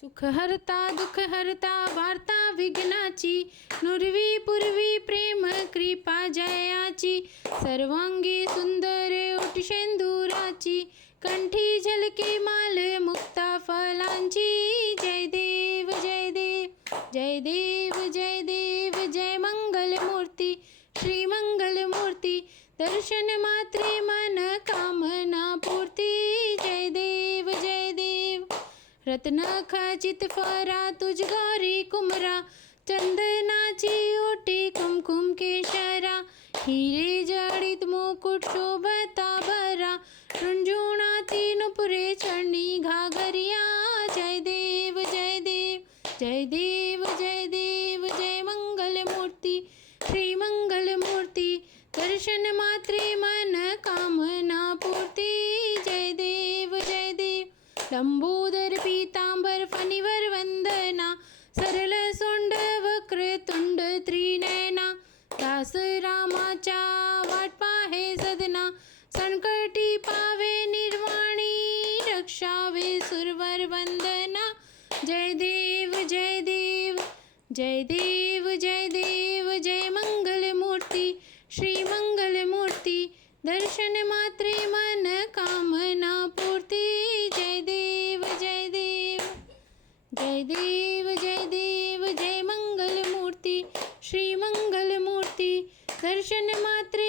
सुख हरता दुःख हरता वार्ता विघ्नाची, नुरवी पूर्वी प्रेम कृपा जयाची, सर्वांगी सुंदर ओटी शेंदुराची, कंठी झलके माल मुक्ता फलांची. जय देव जय देव जय देव जय देव जय मंगल मूर्ती श्री मंगल मूर्ती, दर्शन मात्रे मन कामना पूर्ती. जय देव जय देव. रत्न खचित फरा तुझ गौरी कुमरा, चंदनाची ओटी कुमकुम केशरा, हिरे जडित मुकुट शोभता भरा, रुंजुणाती नुपुरे चरणी घागरिया. जय देव जय देव जय देव जय देव जय मंगल मूर्ती श्री मंगल मूर्ती, दर्शन मात्रे मन कामना पूर्ती. जय देव जय देव. लंबोदर पीतांबर फणीवर वंदना, सरळ सोंड वक्र तुंड त्रिनयना, दास रामाच्या वाट पाहे सदना, संकटी पावे निर्वाणी, रक्षावे सुरवर वंदना. जय देव जय देव जय देव जय देव जय मंगल मूर्ती श्री मंगल मूर्ती, दर्शन मात्रे मन कामना पूर्ती. जय देव जय देव जय देव जय देव जय मंगल मूर्ती श्री मंगल मूर्ती, दर्शन मात्रे